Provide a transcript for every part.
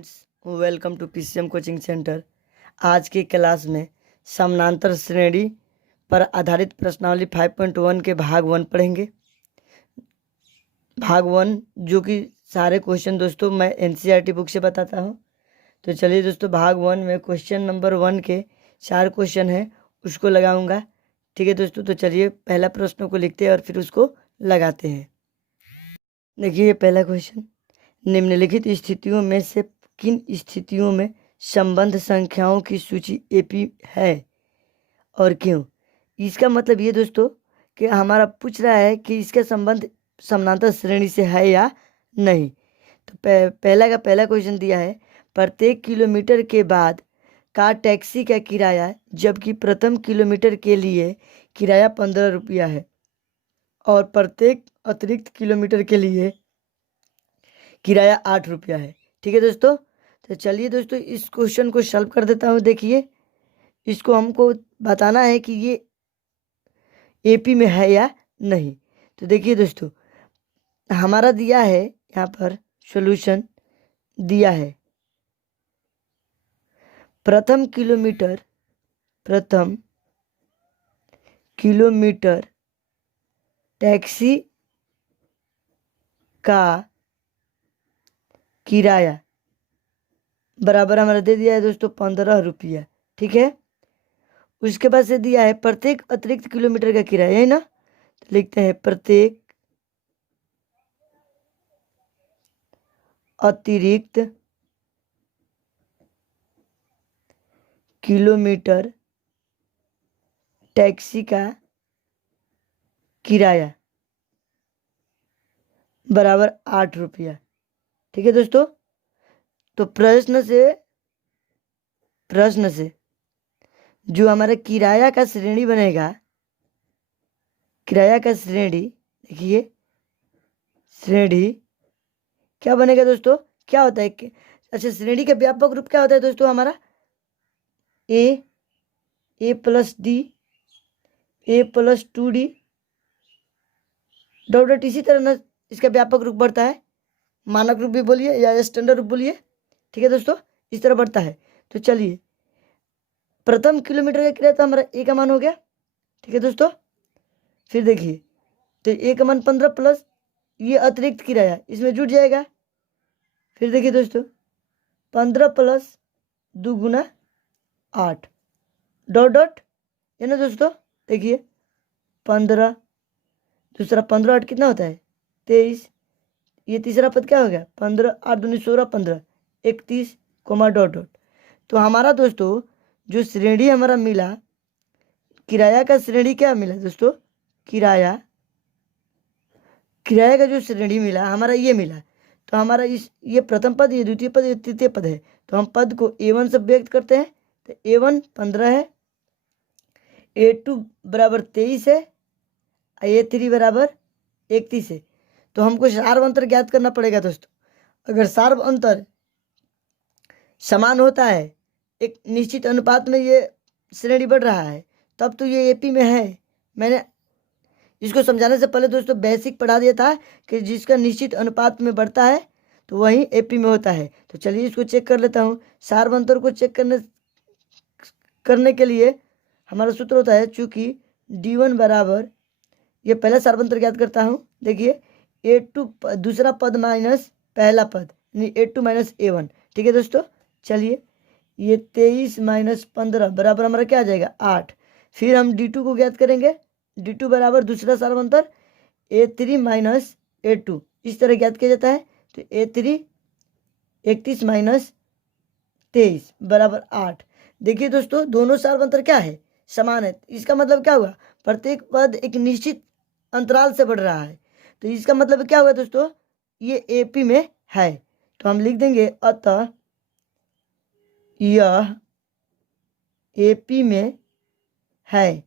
Friends, welcome to PCM coaching centre. आज की class में समानांतर श्रेणी पर आधारित प्रश्नावली 5.1 के भाग 1 पढ़ेंगे। भाग 1 जो कि सारे क्वेश्चन दोस्तों मैं एनसीईआरटी बुक से बताता हूं। तो चलिए दोस्तों, भाग 1 में क्वेश्चन नंबर 1 के 4 क्वेश्चन हैं, उसको लगाऊंगा। ठीक है दोस्तों, तो चलिए पहला प्रश्न को लिखते हैं और फिर उसको लगाते हैं। देखिए पहला क्वेश्चन, निम्नलिखित स्थितियों में से किन स्थितियों में संबंध संख्याओं की सूची एपी है और क्यों। इसका मतलब ये दोस्तों कि हमारा पूछ रहा है कि इसका संबंध समानांतर श्रेणी से है या नहीं। तो पहला का पहला क्वेश्चन दिया है, प्रत्येक किलोमीटर के बाद का टैक्सी का किराया जबकि प्रथम किलोमीटर के लिए किराया 15 रुपया है और प्रत्येक अतिरिक्त किलोमीटर के लिए किराया 8 रुपया है। ठीक है दोस्तों, तो चलिए दोस्तों इस क्वेश्चन को सॉल्व कर देता हूँ। देखिए, इसको हमको बताना है कि ये एपी में है या नहीं। तो देखिए दोस्तों, हमारा दिया है यहाँ पर सॉल्यूशन दिया है, प्रथम किलोमीटर टैक्सी का किराया बराबर हमारा दे दिया है दोस्तों 15 रुपया। ठीक है, उसके बाद से दिया है प्रत्येक अतिरिक्त किलोमीटर का किराया, है ना। तो लिखते हैं प्रत्येक अतिरिक्त किलोमीटर टैक्सी का किराया बराबर 8 रुपया। ठीक है दोस्तों, तो प्रश्न से जो हमारा किराया का श्रेणी बनेगा, किराया का श्रेणी, देखिए श्रेणी क्या बनेगा दोस्तों, क्या होता है कि अच्छा श्रेणी का व्यापक रूप क्या होता है दोस्तों, हमारा ए प्लस डी, ए प्लस 2D डॉट डॉट, इसी तरह ना इसका व्यापक रूप बढ़ता है, मानक रूप भी बोलिए या स्टैंडर्ड रूप बोलिए। ठीक है दोस्तों, इस तरह बढ़ता है। तो चलिए, प्रथम किलोमीटर का किराया तो हमारा ए का मान हो गया। ठीक है दोस्तों, फिर देखिए तो ए का मान 15 प्लस ये अतिरिक्त किराया इसमें जुट जाएगा। फिर देखिए दोस्तों, 15 प्लस 2 गुना 8 डॉट डॉट, है ना दोस्तों। देखिए 15 दूसरा 15 8 कितना होता है 23, ये तीसरा पद क्या हो गया 15 8 दूनी 16 15 31 कोमा डॉट डॉट। तो हमारा दोस्तों जो श्रेणी हमारा मिला, किराया का श्रेणी क्या मिला दोस्तों, किराया का जो श्रेणी मिला हमारा ये मिला। तो हमारा ये प्रथम पद, ये द्वितीय पद, ये तृतीय पद है। तो हम पद को A1 से व्यक्त करते हैं। तो A1 15 है, A2 बराबर 23 है, A3 बराबर 31 है। तो हमको सार्व अंतर ज्ञात करना पड़ेगा दोस्तों। अगर सार्व अंतर समान होता है, एक निश्चित अनुपात में ये श्रेणी बढ़ रहा है, तब तो ये एपी में है। मैंने इसको समझाने से पहले दोस्तों बेसिक पढ़ा दिया था कि जिसका निश्चित अनुपात में बढ़ता है तो वही एपी में होता है। तो चलिए इसको चेक कर लेता हूँ। सार्व अंतर को चेक करने के लिए हमारा सूत्र होता है, चूँकि D1 बराबर, ये पहला सार्व अंतर ज्ञात करता हूँ। देखिए A2 दूसरा पद माइनस पहला पद, यानी A2 माइनस A1। ठीक है दोस्तों, चलिए ये 23 माइनस 15 बराबर हमारा क्या आ जाएगा 8। फिर हम D2 को ज्ञात करेंगे, D2 बराबर दूसरा सार्व अंतर A3 माइनस A2, इस तरह ज्ञात किया जाता है। तो A3 31 माइनस 23 बराबर 8। देखिए दोस्तों दोनों सार्व अंतर क्या है, समान है। इसका मतलब क्या हुआ, प्रत्येक पद एक निश्चित अंतराल से बढ़ रहा है। तो इसका मतलब क्या हुआ दोस्तों, ये एपी में है। तो हम लिख देंगे अतः यह एपी में है।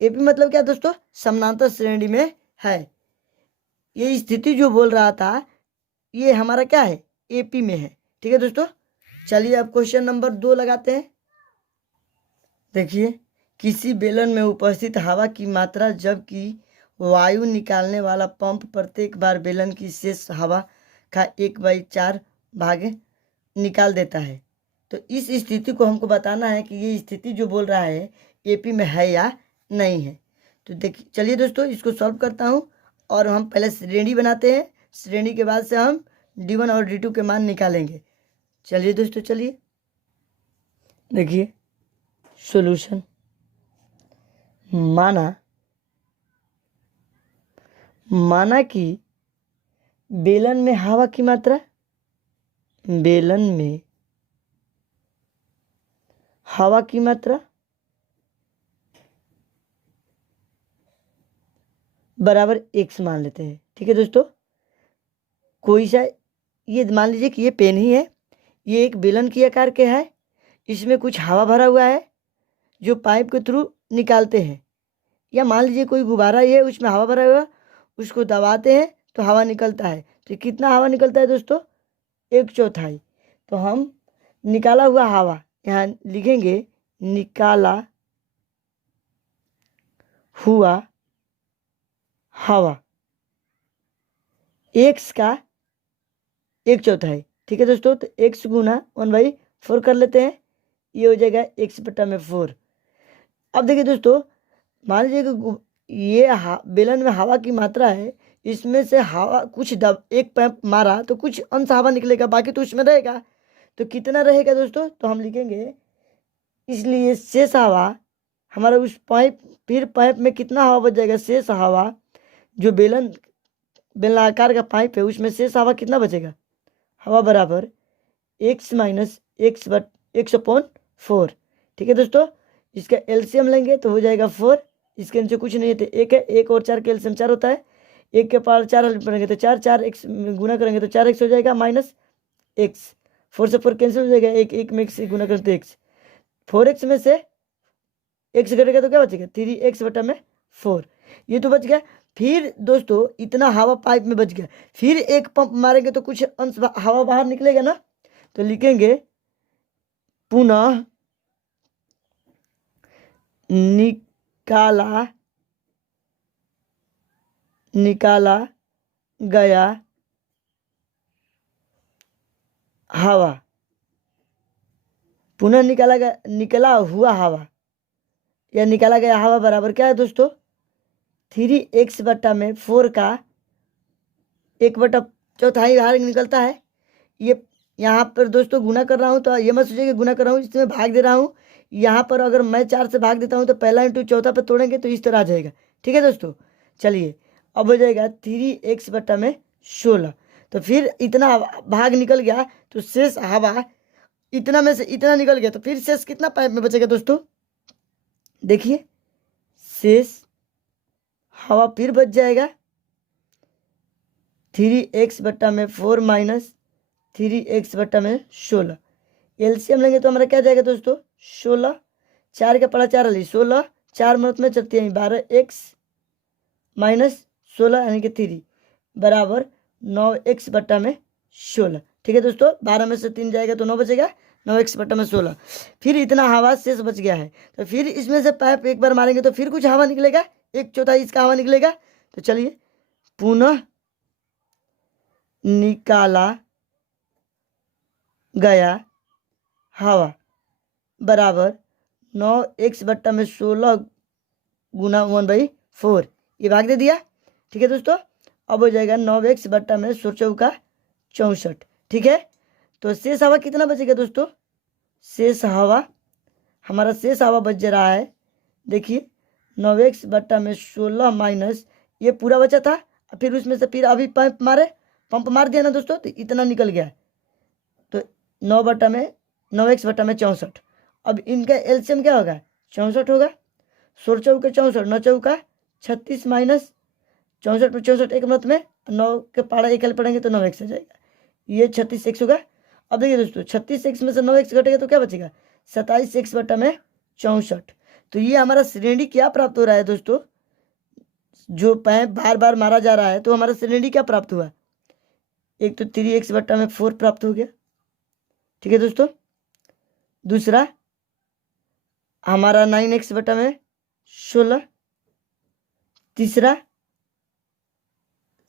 एपी मतलब क्या दोस्तों, समानांतर श्रेणी में है। ये स्थिति जो बोल रहा था ये हमारा क्या है, एपी में है। ठीक है दोस्तों, चलिए अब क्वेश्चन नंबर 2 लगाते हैं। देखिए, किसी बेलन में उपस्थित हवा की मात्रा जबकि वायु निकालने वाला पंप प्रत्येक बार बेलन की शेष हवा का 1/4 भाग निकाल देता है। तो इस स्थिति को हमको बताना है कि ये स्थिति जो बोल रहा है एपी में है या नहीं है। तो देखिए चलिए दोस्तों इसको सॉल्व करता हूँ और हम पहले श्रेणी बनाते हैं, श्रेणी के बाद से हम D1 और D2 के मान निकालेंगे। चलिए दोस्तों चलिए देखिए सॉल्यूशन। माना कि बेलन में हवा की मात्रा, बेलन में हवा की मात्रा बराबर x मान लेते हैं। ठीक है दोस्तों, कोई सा ये मान लीजिए कि ये पेन ही है, ये एक बेलन की आकार के है, इसमें कुछ हवा भरा हुआ है जो पाइप के थ्रू निकालते हैं, या मान लीजिए कोई गुब्बारा ये उसमें हवा भरा हुआ, उसको दबाते हैं तो हवा निकलता है। तो कितना हवा निकलता है दोस्तों? 1/4। तो हम निकाला हुआ हवा यहाँ लिखेंगे, निकाला हुआ हवा x का 1/4। ठीक है दोस्तों, तो x गुना 1/4 कर लेते हैं, ये हो जाएगा x/4। अब देखिए दोस्तों, मान लीजिए कि ये बेलन में हवा की मात्रा है, इसमें से हवा कुछ एक पैप मारा तो कुछ अंश हवा निकलेगा, बाकी तो उसमें रहेगा। तो कितना रहेगा दोस्तों? तो हम लिखेंगे, इसलिए शेष हवा हमारा उस पाइप, फिर पाइप में कितना हवा बच जाएगा? शेष हवा जो बेलनाकार का पाइप है उसमें शेष हवा कितना बचेगा? हवा बराबर x माइनस x/4। ठीक है दोस्तों, इसका एलसीएम लेंगे तो हो जाएगा 4। इसके नीचे कुछ नहीं है तो 1 है, 1 और 4 का एलसीएम 4 होता है, 1 के पावर 4 हल करेंगे तो 4 x गुना करेंगे तो 4x हो जाएगा, माइनस x, 4 से 4 कैंसिल हो जाएगा, 1 में x गुना करें तो x, 4x में से x घटेगा तो क्या बचेगा? 3x/4, ये तो बच गया। फिर दोस्तों इतना हवा पाइप में बच गया, फिर एक पंप मारेंगे तो कुछ अंश हवा बाहर निकलेगा ना, तो लिखेंगे पुनः निकाला गया हवा, पुनः निकला हुआ हवा या निकाला गया हवा बराबर क्या है दोस्तों? 3x/4 का 1/4 बाहर निकलता है। ये यहाँ पर दोस्तों गुना कर रहा हूँ तो ये मत सोचिए कि गुना कर रहा हूँ, इसमें भाग दे रहा हूँ। यहाँ पर अगर मैं 4 से भाग देता हूँ तो पहला इंटू चौथा पर तोड़ेंगे तो इस तरह आ जाएगा। ठीक है दोस्तों, चलिए अब हो जाएगा 3x/16। तो फिर इतना भाग निकल गया तो शेष हवा इतना में से इतना निकल गया, तो फिर शेष कितना पाइप में बचेगा दोस्तों? देखिए शेष हवा फिर बच जाएगा 3x/4 माइनस 3x/16। एलसीएम लेंगे तो हमारा क्या जाएगा दोस्तों? 16, 4 का पड़ा 4 16, 4 मत में 4 12x माइनस 16 यानी कि 3 बराबर 9x/16। ठीक है दोस्तों, 12 में से 3 जाएगा तो 9 बचेगा, 9x/16। फिर इतना हवा शेष बच गया है, तो फिर इसमें से पाइप एक बार मारेंगे तो फिर कुछ हवा निकलेगा, 1/4 इसका हवा निकलेगा। तो चलिए पुनः निकाला गया हवा बराबर 9x/16 गुना 1/4, ये भाग दे दिया। ठीक है दोस्तों, अब हो जाएगा 9x/16 ठीक है, तो शेष हवा कितना बचेगा दोस्तों? शेष हवा हमारा शेष हवा बच रहा है, देखिए 9x/16 माइनस ये पूरा बचा था, फिर उसमें से फिर अभी पंप मार दिया ना दोस्तों, तो इतना निकल गया, तो 9x/64। अब इनका एलसीएम क्या होगा? 64 होगा, 16 चौके 64, 9 चौका 36 माइनस 64 में 64 एक मत में 9 के पारा एक पढ़ेंगे तो 9x हो जाएगा, ये 36x होगा। अब देखिए दोस्तों 36x में से 9x घटेगा तो क्या बचेगा? 27x/64। तो ये हमारा श्रेणी क्या प्राप्त हो रहा है दोस्तों? जो पैप बार बार मारा जा रहा है तो हमारा श्रेणी क्या प्राप्त हुआ? एक तो 3x/4 प्राप्त हो गया। ठीक है दोस्तों, दूसरा हमारा 9x/16, तीसरा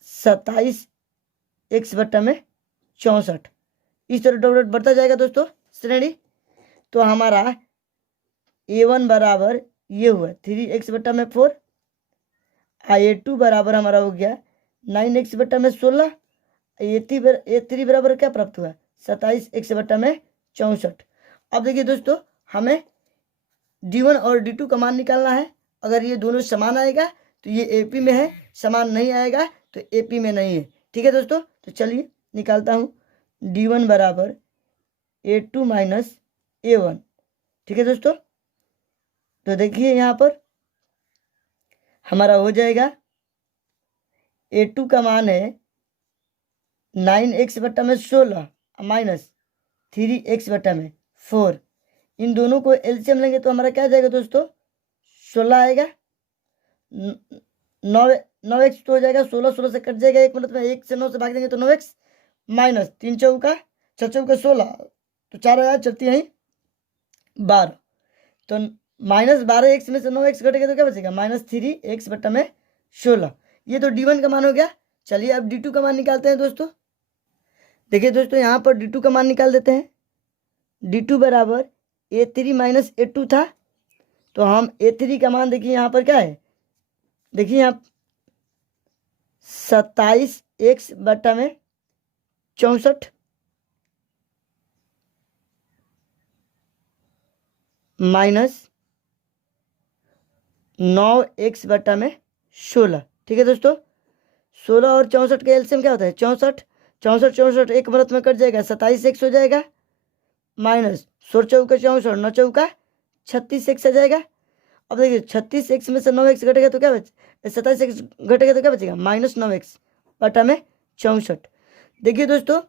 27x/64। इस तरह डॉट डॉट बढ़ता जाएगा दोस्तों श्रेणी। तो हमारा A1 बराबर ये हुआ 3x बटा में 4, A2 बराबर हमारा हो गया 9x बटा में 16, A3 बराबर क्या प्राप्त हुआ 27x बटा में 64। अब देखिए दोस्तों हमें D1 और D2 का मान निकालना है। अगर ये दोनों समान आएगा तो ये AP में है, समान नहीं आएगा तो AP में नहीं है। ठीक है दोस्तों, तो चलिए निकालता हूँ D1 बराबर A2 माइनस A1। ठीक है दोस्तों, तो देखिए यहाँ पर हमारा हो जाएगा A2 का मान है 9x बटा में 16 माइनस 3x बटा में 4। इन दोनों को एलसीएम लेंगे तो हमारा क्या आ जाएगा दोस्तों 16 आएगा, 9x तो हो जाएगा 16 से कट जाएगा, एक मिनट में 1 से 9 से भाग देंगे तो 9x माइनस 3 चौका 6 चौका 16 तो 4 आया, चलती है 12। तो माइनस 12x में से 9x घटेगा तो क्या बचेगा -3x बटा में 16। ये तो D1 का मान हो गया। चलिए अब D2 का मान निकालते हैं दोस्तों। देखिए दोस्तों यहाँ पर D2 का मान निकाल देते हैं। D2 बराबर A3 माइनस A2 था, तो हम A3 का मान देखिए यहाँ पर क्या है, देखिए यहाँ 27x बटा में 64 माइनस 9x बटा में 16। ठीक है दोस्तों, 16 और 64 का एलसीएम क्या होता है 64, 64 एक मिनट में कट जाएगा 27x हो जाएगा, माइनस 16 चौका 64 9 चौका 36x आ जाएगा। अब देखिए 36x में से 9x घटेगा तो क्या बचे 27x घटेगा तो क्या बचेगा -9x बटा में 64। देखिए दोस्तों,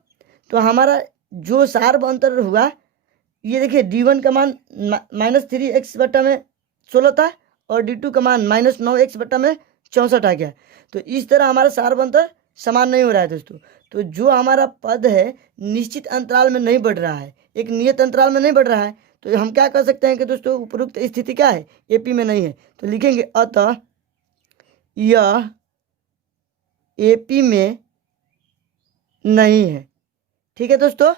तो हमारा जो सार्व अंतर हुआ ये देखिए D1 का मान -3x बटा में 16 था और D2 का मान -9x बटा में 64 आ गया। तो इस तरह हमारा सार्व अंतर समान नहीं हो रहा है दोस्तों। तो जो हमारा पद है निश्चित अंतराल में नहीं बढ़ रहा है, एक नियत अंतराल में नहीं बढ़ रहा है, तो हम क्या कर सकते हैं कि दोस्तों उपरोक्त स्थिति क्या है AP में नहीं है। तो लिखेंगे अतः यह AP में नहीं है। ठीक है दोस्तों,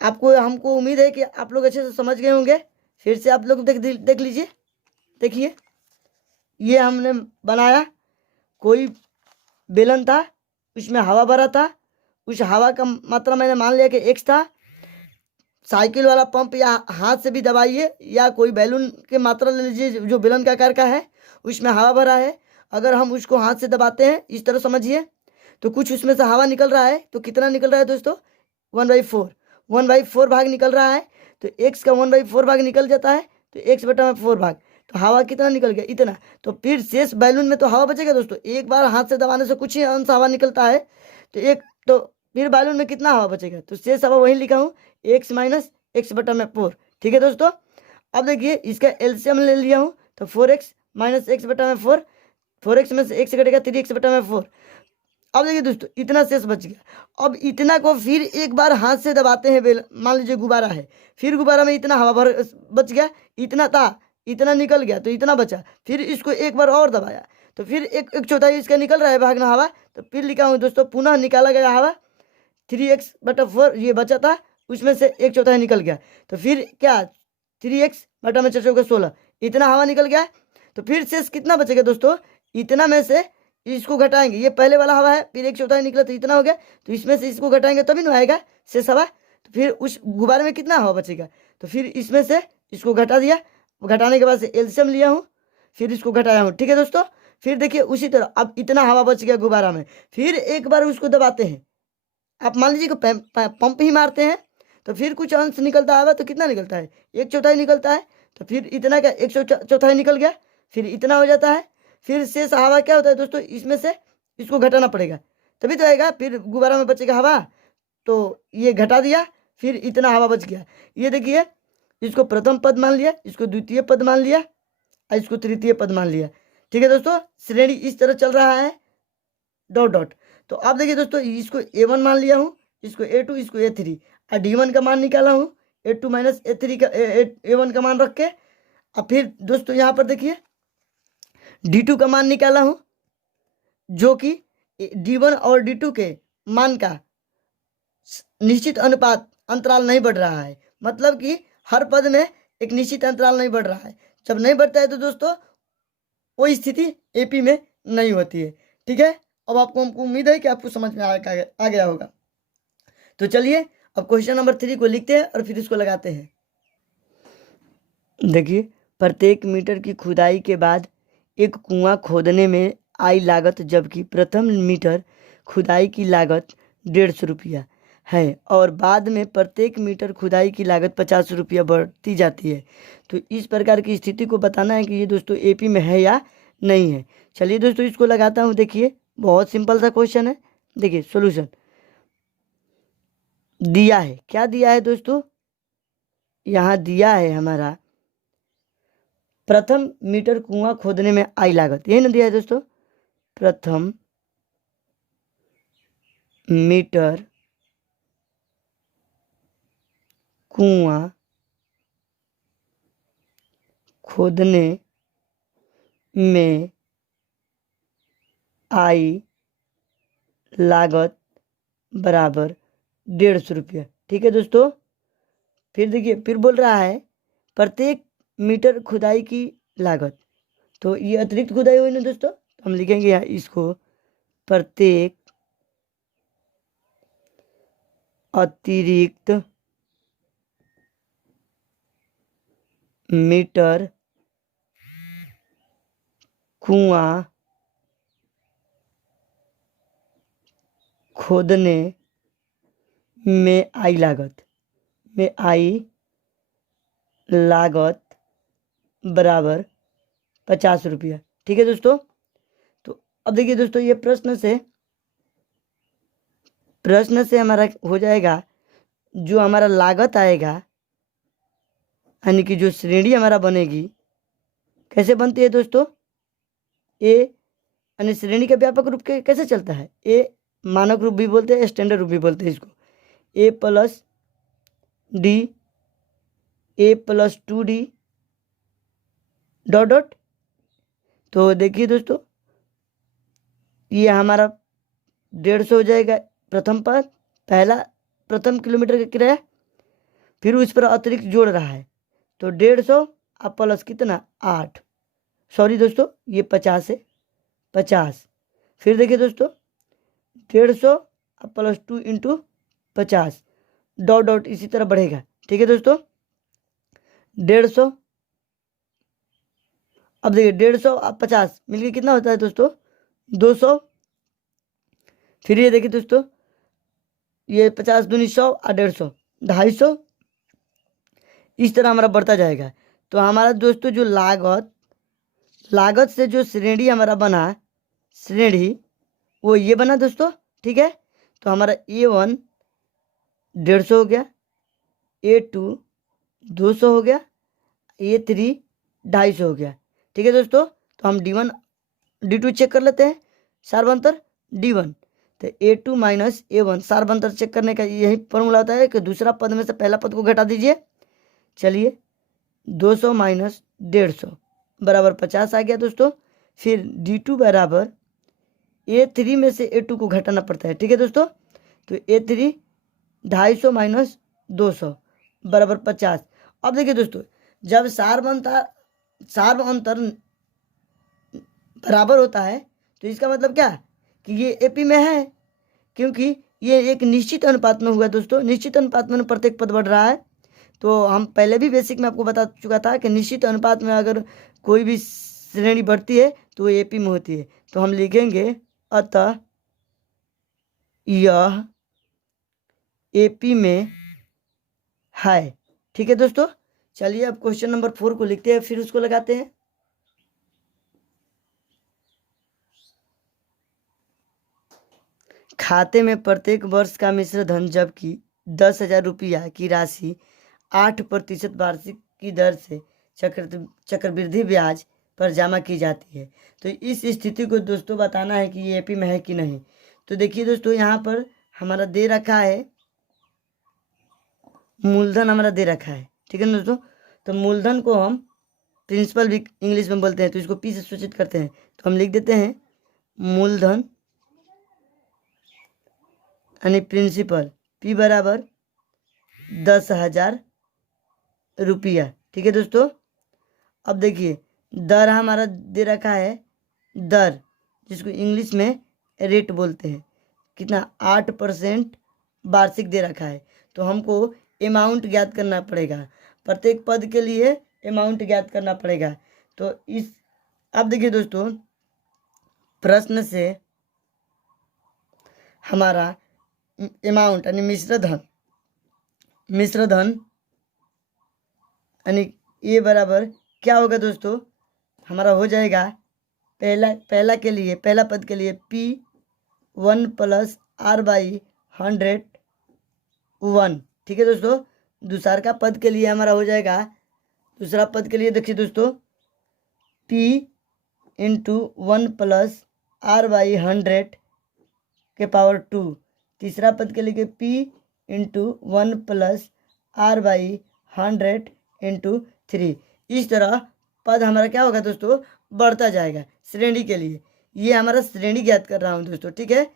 आपको हमको उम्मीद है कि आप लोग अच्छे से समझ गए होंगे। फिर से आप लोग देख लीजिए। देखिए ये हमने बनाया, कोई बेलन था उसमें हवा भरा था, उस हवा का मात्रा मैंने मान लिया कि x था। साइकिल वाला पंप या हाथ से भी दबाइए या कोई बैलून के मात्रा ले लीजिए जो बेलन का आकार का है, उसमें हवा भरा है। अगर हम उसको हाथ से दबाते हैं इस तरह समझिए तो कुछ उसमें से हवा निकल रहा है। तो कितना निकल रहा है दोस्तों 1/4 भाग निकल रहा है। तो x का 1/4 भाग निकल जाता है तो x बटा में 4 भाग, तो हवा कितना निकल गया इतना। तो फिर शेष बैलून में तो हवा बचेगा दोस्तों, एक बार हाथ से दबाने से कुछ ही अंश हवा निकलता है, तो फिर बैलून में कितना हवा बचेगा, तो शेष हवा वही लिखा हूँ x माइनस x बटा में 4। ठीक है दोस्तों, अब देखिए इसका एलसीएम ले लिया हूँ तो 4x माइनस x बटा में 4, 4x में से x घटेगा 3x बटा में 4। अब देखिए दोस्तों इतना शेष बच गया। अब इतना को फिर एक बार हाथ से दबाते हैं, मान लीजिए गुब्बारा है, फिर गुब्बारा में इतना हवा भर बच गया, इतना था इतना निकल गया तो इतना बचा, फिर इसको एक बार और दबाया तो फिर एक चौथाई इसका निकल रहा है भागना हवा। तो फिर लिखा हूँ दोस्तों पुनः निकाला गया हवा 3x बटा 4 ये बचा था, उसमें से एक चौथाई निकल गया। तो फिर क्या 3x बटा में 4 चौका 16 इतना हवा निकल गया। तो फिर शेष कितना बचेगा दोस्तों, इतना में से इसको घटाएंगे, ये पहले वाला हवा है फिर एक चौथाई निकला तो इतना हो गया, तो इसमें से इसको घटाएंगे तभी ना आएगा शेष हवा। तो फिर उस गुब्बारे में कितना हवा बचेगा, तो फिर इसमें से इसको घटा दिया, घटाने के बाद से एलसीएम लिया हूँ फिर इसको घटाया हूँ। ठीक है दोस्तों, फिर देखिए उसी तरह अब इतना हवा बच गया गुब्बारा में, फिर एक बार उसको दबाते हैं। आप मान लीजिए कि पंप ही मारते हैं तो फिर कुछ अंश निकलता है तो कितना निकलता है एक चौथाई निकलता है। तो फिर इतना का एक चौथाई निकल गया, फिर इतना हो जाता है, फिर शेष हवा क्या होता है दोस्तों इसमें से इसको घटाना पड़ेगा तभी तो आएगा, फिर गुब्बारा में बचेगा हवा। तो ये घटा दिया फिर इतना हवा बच गया। ये देखिए इसको प्रथम पद मान लिया, इसको द्वितीय पद मान लिया और इसको तृतीय पद मान लिया। ठीक है दोस्तों, श्रेणी इस तरह चल रहा है डॉट डॉट। तो अब देखिए दोस्तों इसको A1 मान लिया हूँ, इसको A2 इसको A3 और D1 का मान निकाला हूँ A2 माइनस A3 का A1 का मान रख के। अब फिर दोस्तों यहाँ पर देखिए D2 का मान निकाला हूँ जो कि D1 और D2 के मान का निश्चित अनुपात अंतराल नहीं बढ़ रहा है, मतलब कि हर पद में एक निश्चित अंतराल नहीं बढ़ रहा है। जब नहीं बढ़ता है तो दोस्तों वो स्थिति एपी में नहीं होती है। ठीक है, अब आपको हमको उम्मीद है कि आपको समझ में आ गया होगा। तो चलिए अब क्वेश्चन नंबर 3 को लिखते हैं और फिर इसको लगाते हैं। देखिए, प्रत्येक मीटर की खुदाई के बाद एक कुआं खोदने में आई लागत, जबकि प्रथम मीटर खुदाई की लागत 150 रुपया है और बाद में प्रत्येक मीटर खुदाई की लागत 50 रुपया बढ़ती जाती है। तो इस प्रकार की स्थिति को बताना है कि ये दोस्तों एपी में है या नहीं है। चलिए दोस्तों इसको लगाता हूँ। देखिए, बहुत सिंपल सा क्वेश्चन है। देखिए सॉल्यूशन दिया है, क्या दिया है दोस्तों, यहाँ दिया है हमारा प्रथम मीटर कुआं खोदने में आई लागत, यही ना दिया है दोस्तों। प्रथम मीटर कुआं खोदने में आई लागत बराबर 150 रुपया। ठीक है दोस्तों, फिर देखिए फिर बोल रहा है प्रत्येक मीटर खुदाई की लागत, तो ये अतिरिक्त खुदाई हुई ना दोस्तों, तो हम लिखेंगे यहाँ इसको प्रत्येक अतिरिक्त मीटर कुआं खोदने में आई लागत बराबर 50 रुपया। ठीक है दोस्तों, तो अब देखिए दोस्तों ये प्रश्न से हमारा हो जाएगा, जो हमारा लागत आएगा यानी कि जो श्रेणी हमारा बनेगी, कैसे बनती है दोस्तों, ए यानी श्रेणी का व्यापक रूप कैसे चलता है, ए मानक रूप भी बोलते हैं, स्टैंडर्ड रूप भी बोलते हैं इसको, ए प्लस डी, ए प्लस 2D डॉट डॉट। तो देखिए दोस्तों ये हमारा 150 हो जाएगा प्रथम पद, पहला प्रथम किलोमीटर का किराया, फिर उस पर अतिरिक्त जोड़ रहा है तो 150 अब प्लस कितना 8, सॉरी दोस्तों ये 50 है 50, फिर देखिए दोस्तों 150 अब प्लस 2 इंटू 50 डॉट डॉट इसी तरह बढ़ेगा। ठीक है दोस्तों, 150 अब देखिए 150 अब 50 मिलके कितना होता है दोस्तों 200, फिर ये देखिए दोस्तों ये 50 दूनी 100 और 150 250, इस तरह हमारा बढ़ता जाएगा। तो हमारा दोस्तों जो लागत से जो श्रेणी हमारा बना, श्रेणी वो ये बना दोस्तों। ठीक है, तो हमारा A1 150 हो गया, A2 200 हो गया, A3 250 हो गया। ठीक है दोस्तों, तो हम D1 D2 चेक कर लेते हैं, सार्वंतर D1, तो A2 माइनस A1 सार्वंतर चेक करने का यही फॉर्मूला होता है कि दूसरा पद में से पहला पद को घटा दीजिए। चलिए 200 माइनस 150 बराबर 50 आ गया दोस्तों। फिर D2 बराबर A3 में से A2 को घटाना पड़ता है। ठीक है दोस्तों, तो A3 250 माइनस 200 बराबर 50। अब देखिए दोस्तों जब सार्व अंतर बराबर होता है तो इसका मतलब क्या कि ये एपी में है, क्योंकि ये एक निश्चित अनुपात में हुआ दोस्तों। निश्चित अनुपात में प्रत्येक पद बढ़ रहा है, तो हम पहले भी बेसिक में आपको बता चुका था कि निश्चित अनुपात में अगर कोई भी श्रेणी बढ़ती है तो वो एपी में होती है। तो हम लिखेंगे अतः यह एपी में है। ठीक है दोस्तों, चलिए अब क्वेश्चन नंबर 4 को लिखते हैं, फिर उसको लगाते हैं। खाते में प्रत्येक वर्ष का मिश्र धन, जबकि 10,000 रुपया की राशि 8% वार्षिक की दर से चक्रवृद्धि ब्याज पर जमा की जाती है। तो इस स्थिति को दोस्तों बताना है कि ये एपी में है कि नहीं। तो देखिए दोस्तों यहाँ पर हमारा दे रखा है, मूलधन हमारा दे रखा है। ठीक है ना दोस्तों, तो मूलधन को हम प्रिंसिपल भी इंग्लिश में बोलते हैं, तो इसको पी से सूचित करते हैं, तो हम लिख देते हैं मूलधन यानी प्रिंसिपल। P बराबर 10,000 रुपया। ठीक है दोस्तों। अब देखिए दर हमारा दे रखा है, दर जिसको इंग्लिश में रेट बोलते हैं, कितना 8% वार्षिक दे रखा है। तो हमको अमाउंट ज्ञात करना पड़ेगा, प्रत्येक पद के लिए अमाउंट ज्ञात करना पड़ेगा। तो इस अब देखिए दोस्तों प्रश्न से हमारा अमाउंट यानी मिश्र धन यानी ये बराबर क्या होगा दोस्तों, हमारा हो जाएगा पहला के लिए, पहला पद के लिए P1 प्लस R/100 ठीक है दोस्तों। दूसरा का पद के लिए हमारा हो जाएगा, दूसरा पद के लिए देखिए दोस्तों P×1 प्लस R/100 के पावर 2। तीसरा पद के लिए P×1 प्लस R/100 × 3। इस तरह पद हमारा क्या होगा दोस्तों, बढ़ता जाएगा श्रेणी के लिए। ये हमारा श्रेणी ज्ञात कर रहा हूँ दोस्तों। ठीक है,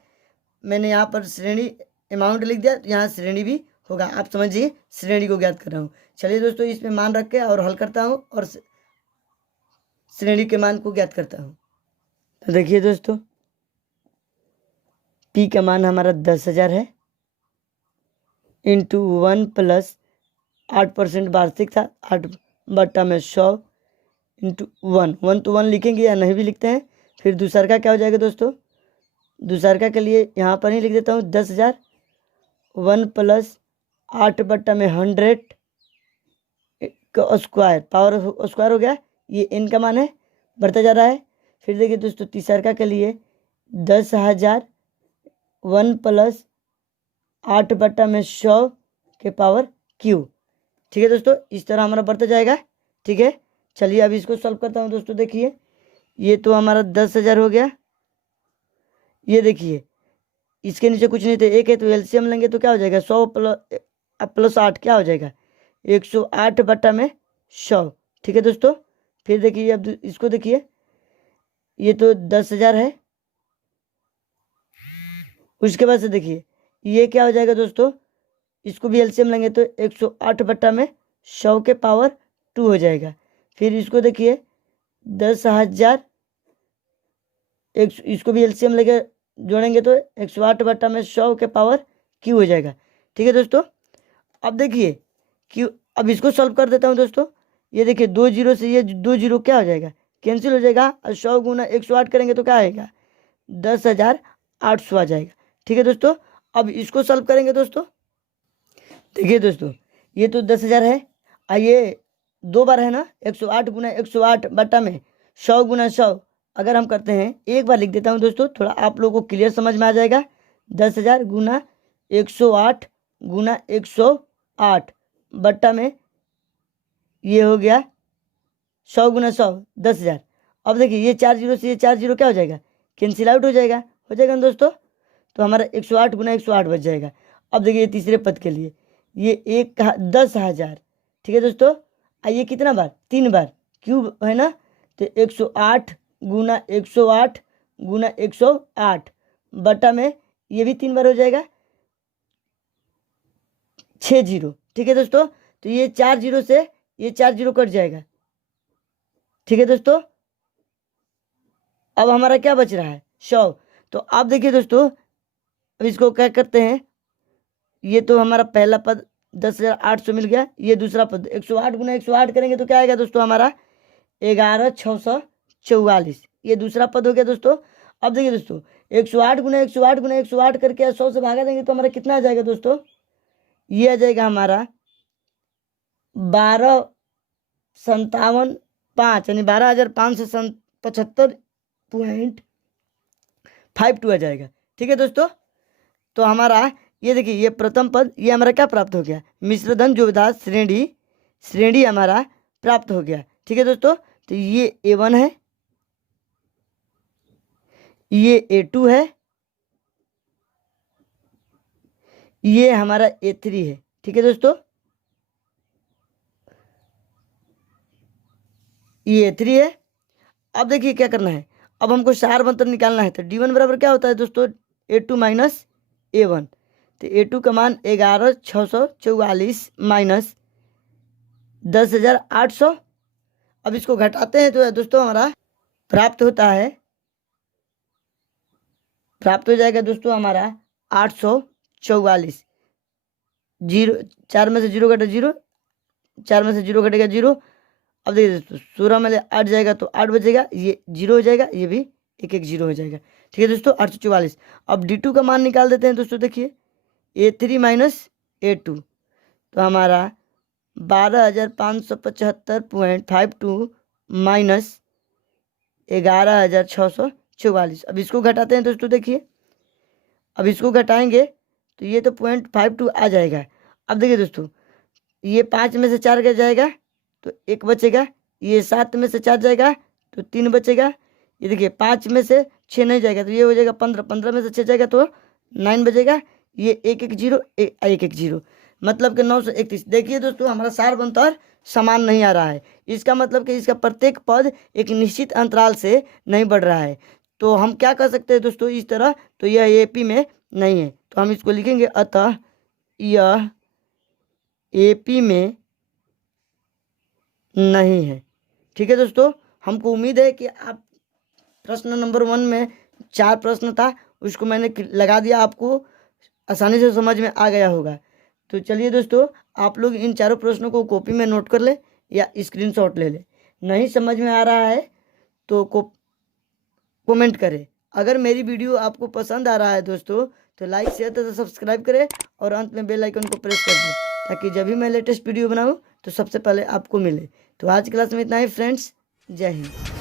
मैंने यहाँ पर श्रेणी अमाउंट लिख दिया, तो यहाँ श्रेणी भी होगा, आप समझिए श्रेणी को ज्ञात कर रहा हूँ। चलिए दोस्तों इसमें मान रख के और हल करता हूँ और श्रेणी के मान को ज्ञात करता हूँ। तो देखिए दोस्तों P का मान हमारा 10,000 है, इंटू 1 प्लस 8% वार्षिक था, 8/100 इंटू 1 तो 1 लिखेंगे या नहीं भी लिखते हैं। फिर दूसरा का क्या हो जाएगा दोस्तों, दूसरा के लिए यहाँ पर ही लिख देता हूँ 10,000, 1 प्लस 8/100 का स्क्वायर, पावर स्क्वायर हो गया, ये n का मान है, बढ़ता जा रहा है। फिर देखिए दोस्तों तीसरा के लिए 10,000, 1 प्लस 8/100 के पावर q। ठीक है दोस्तों, इस तरह हमारा बढ़ता जाएगा। ठीक है, चलिए अब इसको सॉल्व करता हूँ दोस्तों। देखिए ये तो हमारा 10,000 हो गया, ये देखिए इसके नीचे कुछ नहीं थे, एक है, तो एलसीएम लेंगे तो क्या हो जाएगा, 100 प्लस 8 क्या हो जाएगा, 108/100। ठीक है दोस्तों, फिर देखिए अब इसको देखिए, ये तो 10,000 है, उसके बाद से देखिए ये क्या हो जाएगा दोस्तों, इसको भी एलसीएम लेंगे तो 108/100 के पावर 2 हो जाएगा। फिर इसको देखिए 10,000, इसको भी एलसीएम लेके जोड़ेंगे तो 108/100 के पावर q हो जाएगा। ठीक है दोस्तों, अब देखिए q, अब इसको सॉल्व कर देता हूँ दोस्तों। ये देखिए 2 जीरो से ये 2 जीरो क्या हो जाएगा, कैंसिल हो जाएगा, और 100 गुना 108 करेंगे तो क्या आएगा, 10,800 आ जाएगा। ठीक है दोस्तों, अब इसको सॉल्व करेंगे दोस्तों। देखिए दोस्तों ये तो 10,000 है, ये 2 बार है ना, 108 गुना 108 बटा में 100 गुना 100 अगर हम करते हैं, एक बार लिख देता हूँ दोस्तों, थोड़ा आप लोगों को क्लियर समझ में आ जाएगा। 10,000 गुना 108 गुना 108 बट्टा में ये हो गया 100 गुना 100, 10,000। अब देखिए ये 4 जीरो से ये 4 जीरो क्या हो जाएगा, कैंसिल आउट हो जाएगा ना दोस्तों, तो हमारा 108 गुना 108 बच जाएगा। अब देखिए तीसरे पद के लिए ये 10,000, ठीक है दोस्तों, ये कितना बार, 3 बार, क्यूब है ना, तो 108 गुना 108 गुना 108 बटा में ये भी 3 बार हो जाएगा, 6 जीरो। ठीक है दोस्तों, तो ये 4 जीरो से ये 4 जीरो कट जाएगा। ठीक है दोस्तों, अब हमारा क्या बच रहा है, 100। तो आप देखिए दोस्तों, अब इसको क्या करते हैं, ये तो हमारा पहला पद 10,800 मिल गया, ये दूसरा पद 108 गुना 108 करेंगे तो क्या आएगा दोस्तों, हमारा 11,644, ये दूसरा पद हो गया दोस्तों। अब देखिए दोस्तों 108 गुना 108 गुना 108 करके 100 से भागा देंगे तो हमारा कितना आ जाएगा दोस्तों, ये आ जाएगा हमारा 12,57,5 यानी 12,575.52 आ जाएगा। ठीक है दोस्तों, तो हमारा ये देखिए ये प्रथम पद ये हमारा क्या प्राप्त हो गया, मिश्रधन जोड़दार श्रेणी हमारा प्राप्त हो गया। ठीक है दोस्तों, तो ये A1 है, ये A2 है, ये हमारा A3 है। ठीक है दोस्तों, ये A3 है। अब देखिए क्या करना है, अब हमको सार मंत्र निकालना है, तो D1 बराबर क्या होता है दोस्तों, A2 माइनस A1। तो A2 का मान 11,644 माइनस 10,800। अब इसको घटाते हैं तो दोस्तों हमारा प्राप्त हो जाएगा दोस्तों हमारा 844। जीरो, 4 में से 0 घटा 0, 4 में से 0 घटेगा 0। अब देखिए दोस्तों 16 में 8 जाएगा तो 8 बचेगा, ये 0 हो जाएगा, ये भी एक 0 हो जाएगा। ठीक है दोस्तों 844। अब D2 का मान निकाल देते हैं दोस्तों। देखिए A3 माइनस A2 तो हमारा 12,575.52 माइनस 11,644। अब इसको घटाते हैं दोस्तों। देखिए अब इसको घटाएंगे तो ये तो 0.52 आ जाएगा। अब देखिए दोस्तों ये 5 में से 4 गया जाएगा तो 1 बचेगा, ये 7 में से 4 जाएगा तो 3 बचेगा, ये देखिए 5 में से 6 नहीं जाएगा तो ये हो जाएगा 15, 15 में से 6 जाएगा तो 9 बचेगा, ये 110 110 मतलब कि 931। देखिए दोस्तों हमारा सार बनतर समान नहीं आ रहा है, इसका मतलब कि इसका प्रत्येक पद एक निश्चित अंतराल से नहीं बढ़ रहा है। तो हम क्या कर सकते हैं दोस्तों इस तरह, तो यह AP में नहीं है तो हम इसको लिखेंगे अतः यह AP में नहीं है। ठीक है दोस्तों, हमको उम्मीद है कि आप प्रश्न नंबर 1 में 4 प्रश्न था उसको मैंने लगा दिया, आपको आसानी से समझ में आ गया होगा। तो चलिए दोस्तों आप लोग इन चारों प्रश्नों को कॉपी में नोट कर ले या स्क्रीनशॉट ले ले। नहीं समझ में आ रहा है तो कमेंट करें। अगर मेरी वीडियो आपको पसंद आ रहा है दोस्तों तो लाइक शेयर तथा सब्सक्राइब करें और अंत में बेल आइकन को प्रेस कर दें ताकि जब भी मैं लेटेस्ट वीडियो बनाऊं तो सबसे पहले आपको मिले। तो आज क्लास में इतना ही फ्रेंड्स, जय हिंद।